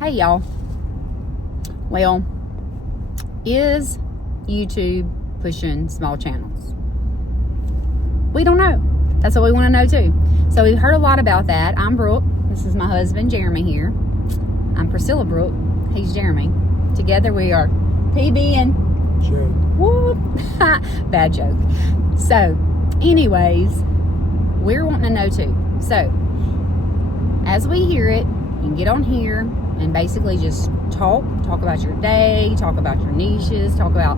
Hey y'all. Well, is YouTube pushing small channels? We don't know. That's what we want to know too. So we've heard a lot about that. I'm Brooke. This is my husband, Jeremy, here. I'm Priscilla Brooke. He's Jeremy. Together we are PB and Joke. Whoop. Bad joke. So, anyways, we're wanting to know too. So, as we hear it, you can get on here and basically just talk about your day, talk about your niches, talk about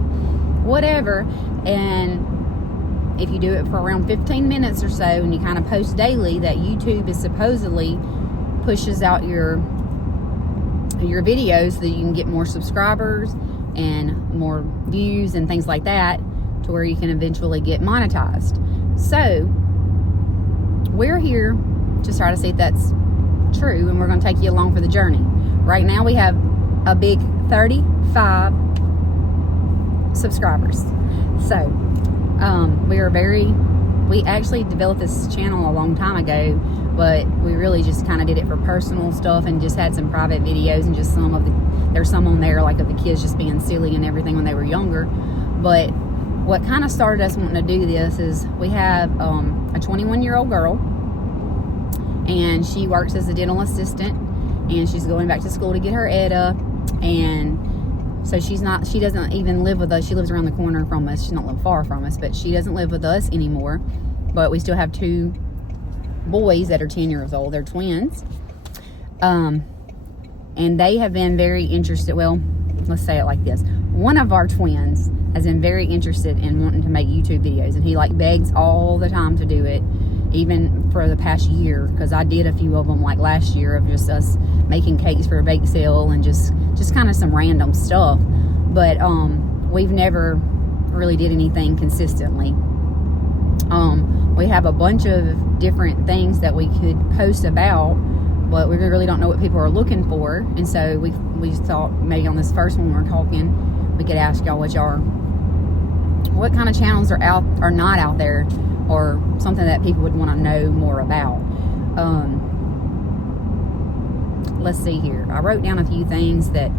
whatever. And if you do it for around 15 minutes or so and you kind of post daily, that YouTube is supposedly pushes out your videos so that you can get more subscribers and more views and things like that, to where you can eventually get monetized. So we're here to try to see if that's true, and we're going to take you along for the journey. Right now we have a big 35 subscribers. So we actually developed this channel a long time ago, but we really just kind of did it for personal stuff and just had some private videos and just there's some on there like of the kids just being silly and everything when they were younger. But what kind of started us wanting to do this is we have a 21-year-old girl, and she works as a dental assistant, and she's going back to school to get her EDA. And so she doesn't even live with us. She lives around the corner from us. She's not live far from us, but she doesn't live with us anymore. But we still have two boys that are 10 years old. They're twins. And they have been very interested. Well, let's say it like this. One of our twins has been very interested in wanting to make YouTube videos, and he begs all the time to do it, even for the past year, because I did a few of them like last year of just us making cakes for a bake sale and just kind of some random stuff. But we've never really did anything consistently. We have a bunch of different things that we could post about, but we really don't know what people are looking for. And so we thought maybe on this first one we're talking, we could ask y'all what kind of channels are not out there, or something that people would want to know more about. Let's see here. I wrote down a few things that,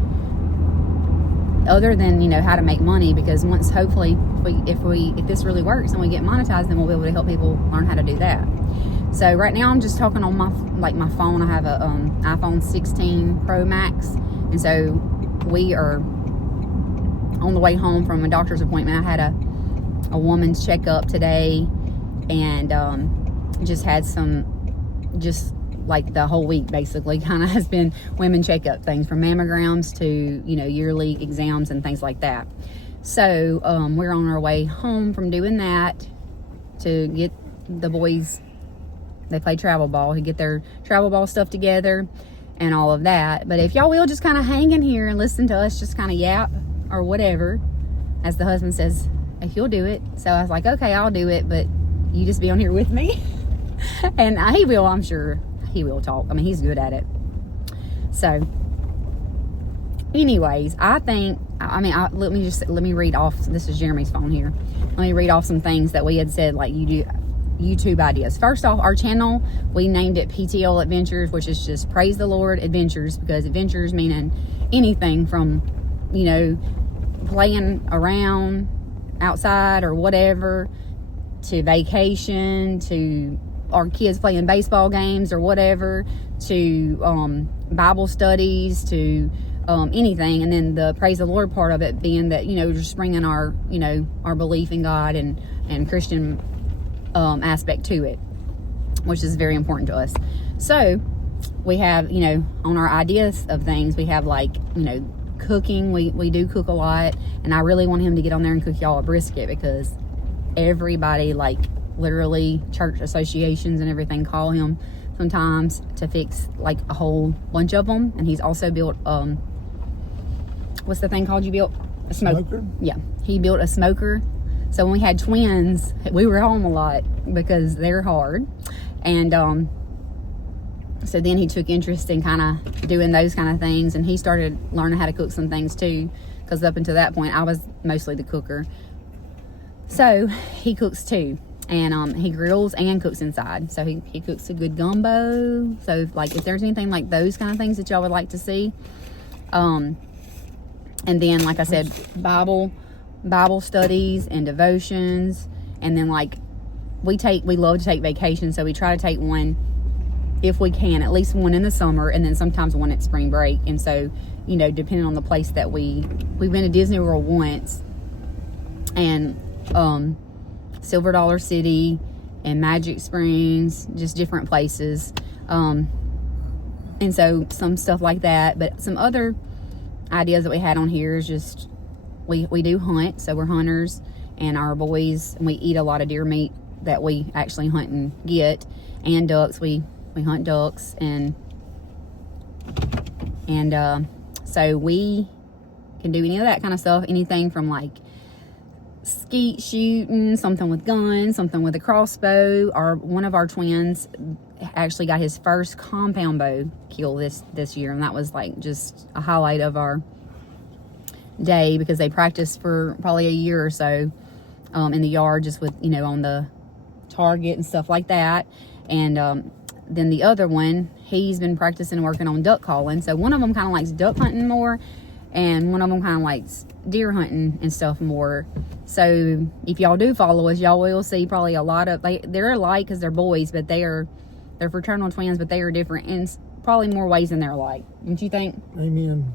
other than how to make money, because once hopefully if this really works and we get monetized, then we'll be able to help people learn how to do that. So right now I'm just talking on my phone. I have a iPhone 16 Pro Max, and so we are on the way home from a doctor's appointment. I had a woman's checkup today, and just had the whole week basically kind of has been women checkup things, from mammograms to yearly exams and things like that. So we're on our way home from doing that to get the boys, they play travel ball, to get their travel ball stuff together and all of that. But if y'all will just kind of hang in here and listen to us just kind of yap or whatever, as the husband says, if you'll do it. So I was like, okay, I'll do it, but you just be on here with me. And he will, I'm sure he will talk. I mean, he's good at it. So anyways, let me read off, this is Jeremy's phone here. Let me read off some things that we had said, like YouTube ideas. First off, our channel, we named it PTL Adventures, which is just Praise the Lord Adventures, because adventures meaning anything from, playing around outside or whatever, to vacation, to our kids playing baseball games or whatever, to Bible studies, to anything. And then the praise the Lord part of it being that just bringing our our belief in God and Christian aspect to it, which is very important to us. So we have on our ideas of things, we have cooking. We do cook a lot, and I really want him to get on there and cook y'all a brisket, because everybody, literally church associations and everything, call him sometimes to fix a whole bunch of them. And he's also built what's the thing called you built? A smoker? Yeah, he built a smoker. So when we had twins, we were home a lot because they're hard. And so then he took interest in kind of doing those kind of things, and he started learning how to cook some things too, because up until that point I was mostly the cooker. So he cooks too. And he grills and cooks inside. So he cooks a good gumbo. So if there's anything like those kind of things that y'all would like to see. And then, like I said, Bible studies and devotions. And then we love to take vacations. So we try to take one if we can, at least one in the summer, and then sometimes one at spring break. And so, depending on the place that we've been to Disney World once, and Silver Dollar City and Magic Springs, just different places. And so some stuff like that. But some other ideas that we had on here is just we do hunt, so we're hunters, and our boys, we eat a lot of deer meat that we actually hunt and get, and ducks. We hunt ducks, and so we can do any of that kind of stuff, anything from skeet shooting, something with guns, something with a crossbow. One of our twins actually got his first compound bow kill this year, and that was just a highlight of our day, because they practiced for probably a year or so in the yard, just with on the target and stuff like that. And then the other one, he's been practicing and working on duck calling. So one of them kind of likes duck hunting more, and one of them kind of likes deer hunting and stuff more. So if y'all do follow us, y'all will see probably a lot of, they're alike because they're boys, but they're fraternal twins, but they are different in probably more ways than they're alike. Don't you think? Amen.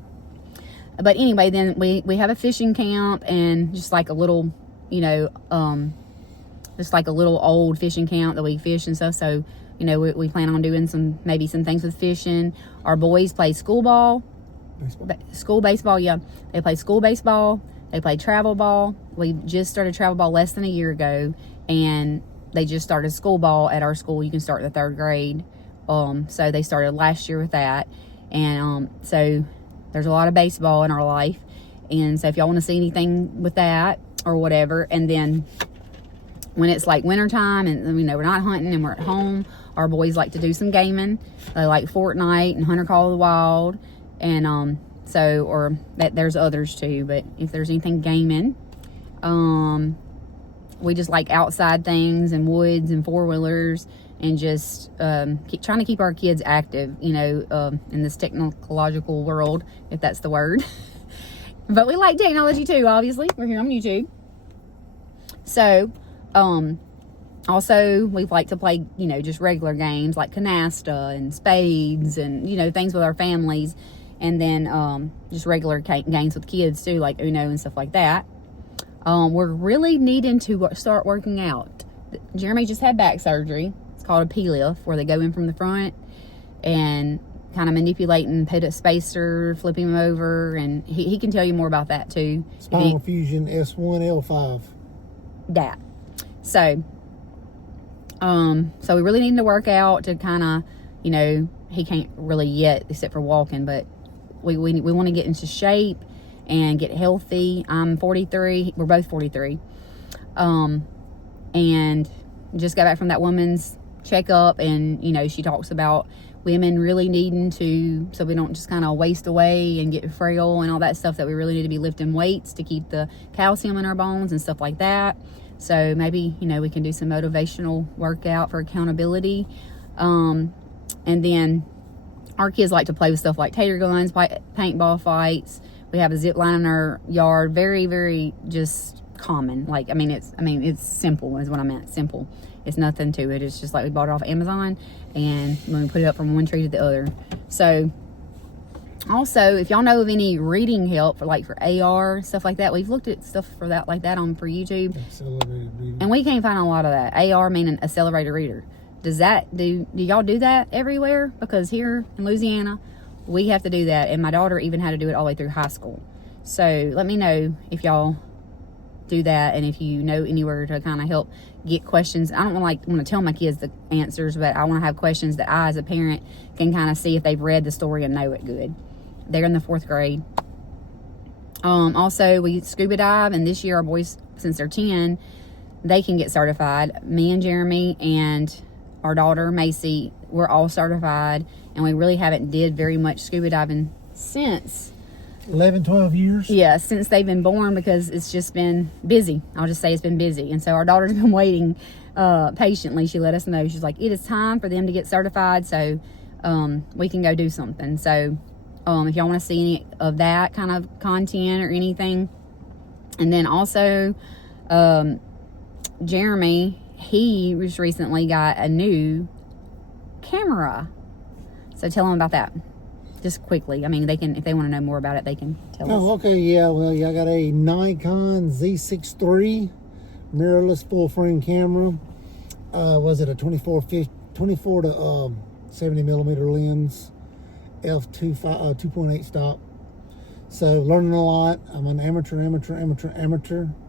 But anyway, then we have a fishing camp, and just a little, just a little old fishing camp that we fish and stuff. So, we plan on doing maybe some things with fishing. Our boys play school ball. School baseball, yeah. They play school baseball. They play travel ball. We just started travel ball less than a year ago, and they just started school ball at our school. You can start in the 3rd grade. So they started last year with that. And so there's a lot of baseball in our life. And so if y'all want to see anything with that or whatever, and then when it's wintertime and we're not hunting and we're at home, our boys like to do some gaming. They like Fortnite and Hunter Call of the Wild. And there's others too, but if there's anything gaming, we just like outside things and woods and 4-wheelers, and just trying to keep our kids active, in this technological world, if that's the word. But we like technology too, obviously. We're here on YouTube. So, also, we like to play, just regular games like canasta and spades and, things with our families. And then just regular games with kids too, like Uno and stuff like that. We're really needing to start working out. Jeremy just had back surgery. It's called a P-lift, where they go in from the front and kind of manipulate and put a spacer, flip him over. And he can tell you more about that too. Spinal fusion S1L5. That. So we really need to work out to kind of, he can't really yet except for walking, but we want to get into shape and get healthy. I'm 43. We're both 43. And just got back from that woman's checkup, and, she talks about women really needing to, so we don't just kind of waste away and get frail and all that stuff, that we really need to be lifting weights to keep the calcium in our bones and stuff like that. So maybe, we can do some motivational workout for accountability. And then our kids like to play with stuff like tater guns, paintball fights. We have a zip line in our yard. Very, very just common. It's simple is what I meant. Simple. It's nothing to it. It's just we bought it off Amazon, and when we put it up from one tree to the other. So also, if y'all know of any reading help for AR, stuff like that, we've looked at stuff for YouTube. Accelerated reading. And we can't find a lot of that. AR meaning accelerated reader. Do y'all do that everywhere? Because here in Louisiana, we have to do that, and my daughter even had to do it all the way through high school. So let me know if y'all do that, and if you know anywhere to kind of help get questions. I don't want to tell my kids the answers, but I want to have questions that I, as a parent, can kind of see if they've read the story and know it good. They're in the 4th grade. Also, we scuba dive, and this year our boys, since they're 10, they can get certified. Me and Jeremy and our daughter Macy, we're all certified, and we really haven't did very much scuba diving since 11-12 years. Yeah, since they've been born, because it's just been busy. I'll just say it's been busy. And so our daughter's been waiting patiently, she let us know. She's like, it is time for them to get certified, so we can go do something. So if y'all want to see any of that kind of content or anything. And then also Jeremy, he just recently got a new camera, so tell them about that just quickly. I mean, they can, if they want to know more about it, they can tell us. Oh, okay, yeah. Well, yeah, I got a Nikon Z6 III mirrorless full frame camera. Was it a 24 to 70 millimeter lens, f2.8 stop. So learning a lot. I'm an amateur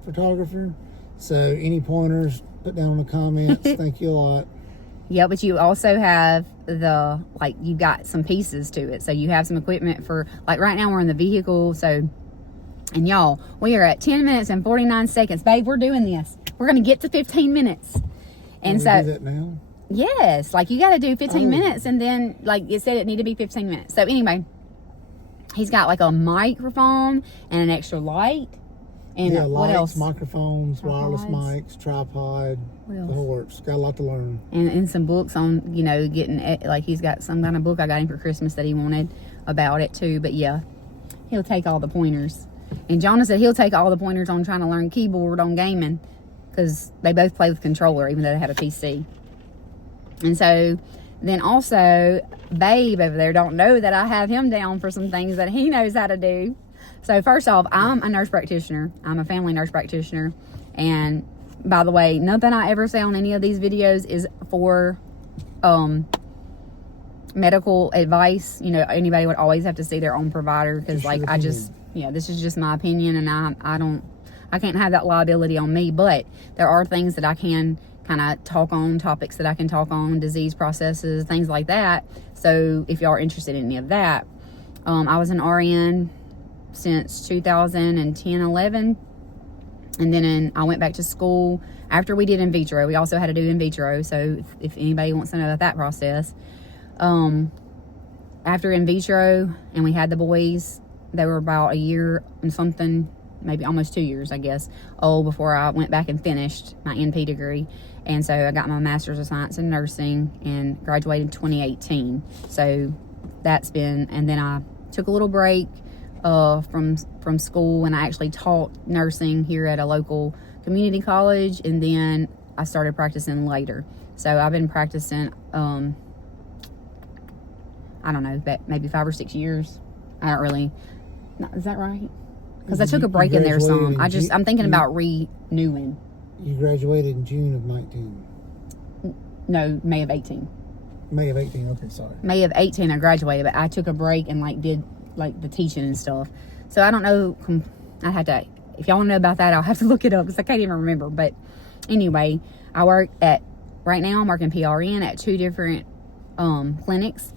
photographer. So any pointers, put down in the comments. Thank you a lot. Yeah, but you also have the, like, you got some pieces to it. So you have some equipment for, like, right now we're in the vehicle. So, and y'all, we are at 10 minutes and 49 seconds. Babe, we're doing this. We're going to get to 15 minutes. And Can we so, do that now? yes, like, you got to do 15 minutes. And then, like, it said it needed to be 15 minutes. So anyway, he's got, like, a microphone and an extra light. And yeah, what lights, else? microphones, wireless Tripods. mics, tripod, What the whole works. Got a lot to learn. And some books on, you know, getting, like, he's got some kind of book I got him for Christmas that he wanted about it too. But yeah, he'll take all the pointers. And Jonah said he'll take all the pointers on trying to learn keyboard on gaming, because they both play with controller even though they have a PC. And so then also Babe over there don't know that I have him down for some things that he knows how to do. So first off, I'm a nurse practitioner. I'm a family nurse practitioner. And by the way, nothing I ever say on any of these videos is for medical advice. You know, anybody would always have to see their own provider, because like I just, yeah, this is just my opinion, and I can't have that liability on me. But there are things that I can kind of talk on, topics that I can talk on, disease processes, things like that. So if y'all are interested in any of that, I was an RN since 2010-11, and then I went back to school after we did in vitro. We also had to do in vitro, so if anybody wants to know about that process, after in vitro and we had the boys, they were about a year and something, maybe almost 2 years, I guess, old before I went back and finished my NP degree. And so I got my Master's of Science in Nursing and graduated in 2018. So that's been, and then I took a little break from school, and I actually taught nursing here at a local community college, and then I started practicing later. So I've been practicing I don't know, maybe 5 or 6 years. I don't really, is that right? Because I took a break in there some. I'm thinking about renewing. You graduated in June of 19. No, May of 18. May of 18, okay, sorry. May of 18 I graduated, but I took a break and like did like the teaching and stuff. So I don't know, I had to, if y'all want to know about that, I'll have to look it up because I can't even remember. But anyway, I work at, right now I'm working PRN at 2 different clinics,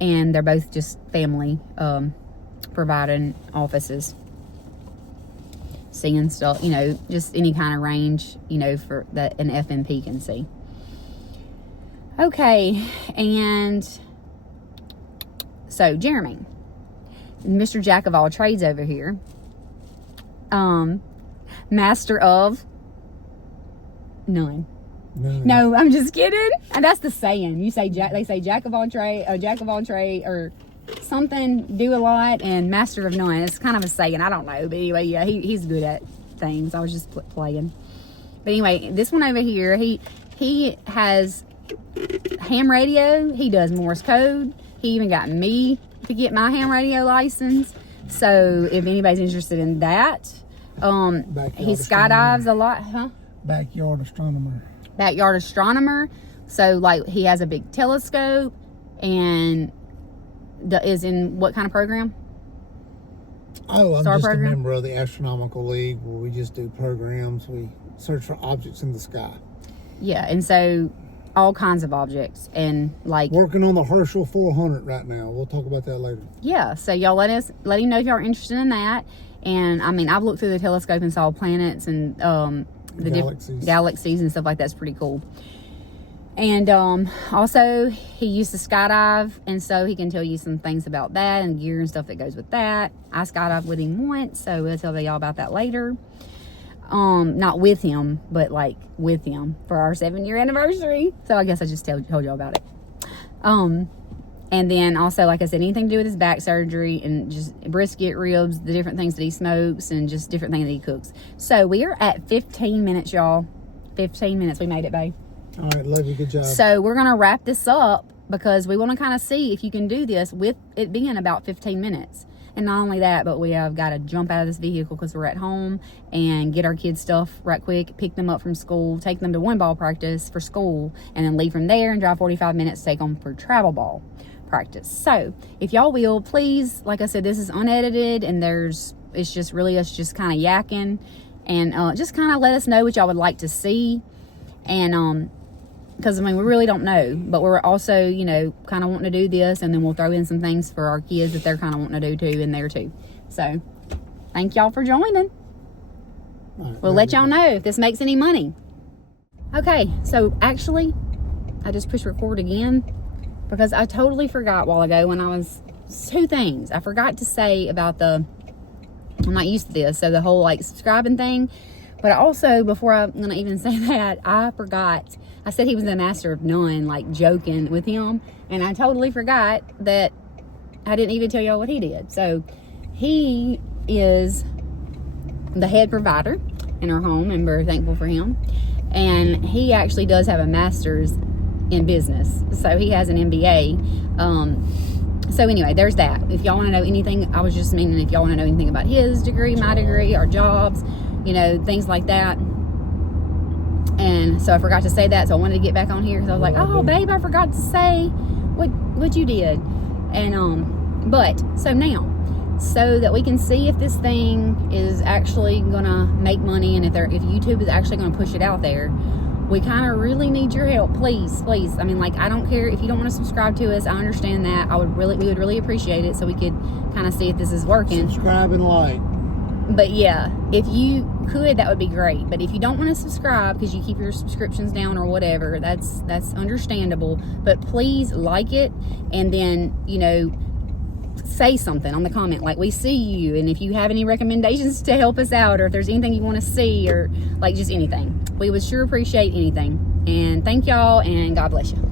and they're both just family providing offices, seeing stuff, you know, just any kind of range, you know, for that an FNP can see. Okay, and so Jeremy, Mr. Jack of all trades over here, master of none. No, I'm just kidding. And that's the saying. You say they say jack of all trade, or something, do a lot, and master of none. It's kind of a saying. I don't know, but anyway, yeah, he's good at things. I was just playing. But anyway, this one over here, he has ham radio. He does Morse code. He even got me to get my ham radio license. So if anybody's interested in that, he skydives a lot, huh? Backyard astronomer. So like he has a big telescope, and is in what kind of program? Oh, I'm Star just program? a member of the Astronomical League, where we just do programs. We search for objects in the sky. Yeah, and so all kinds of objects, and like working on the Herschel 400 right now. We'll talk about that later. Yeah, so y'all let him know if y'all are interested in that. And I mean, I've looked through the telescope and saw planets and the different galaxies and stuff like that's pretty cool. And also he used to skydive, and so he can tell you some things about that and gear and stuff that goes with that. I skydived with him once, so we'll tell y'all about that later. not with him, but like with him for our 7-year anniversary. So I guess I just told y'all about it. And then also, like I said, anything to do with his back surgery and just brisket, ribs, the different things that he smokes and just different things that he cooks. So we are at 15 minutes, y'all. 15 minutes. We made it, babe. All right, love you. Good job. So we're going to wrap this up because we want to kind of see if you can do this with it being about 15 minutes. And not only that, but we have got to jump out of this vehicle because we're at home and get our kids' stuff right quick, pick them up from school, take them to one ball practice for school, and then leave from there and drive 45 minutes to take them for travel ball practice. So if y'all will, please, like I said, this is unedited and it's just really us just kind of yakking, and just kind of let us know what y'all would like to see. And because I mean, we really don't know, but we're also, you know, kind of wanting to do this, and then we'll throw in some things for our kids that they're kind of wanting to do too in there too. So thank y'all for joining. Right, We'll let y'all know if this makes any money. Okay, so actually I just pushed record again because I totally forgot a while ago when I was, 2 things I forgot to say about I'm not used to this, so the whole like subscribing thing. But also, before I'm gonna even say that, I forgot. I said he was the master of none, like joking with him, and I totally forgot that I didn't even tell y'all what he did. So he is the head provider in our home, and we're thankful for him. And he actually does have a master's in business, so he has an MBA. So anyway, there's that. If y'all want to know anything, I was just meaning if y'all want to know anything about his degree, my degree, our jobs, you know, things like that. And so I forgot to say that, so I wanted to get back on here because I was like, oh babe, I forgot to say what you did. And but so now, so that we can see if this thing is actually gonna make money, and if YouTube is actually gonna push it out there, we kind of really need your help. Please. I mean, like, I don't care if you don't want to subscribe to us. I understand that. we would really appreciate it, so we could kind of see if this is working. Subscribe and like. But yeah, if you could, that would be great. But if you don't want to subscribe because you keep your subscriptions down or whatever, that's understandable. But please like it, and then, you know, say something on the comment, like, we see you, and if you have any recommendations to help us out, or if there's anything you want to see, or like just anything, we would sure appreciate anything. And thank y'all, and God bless you.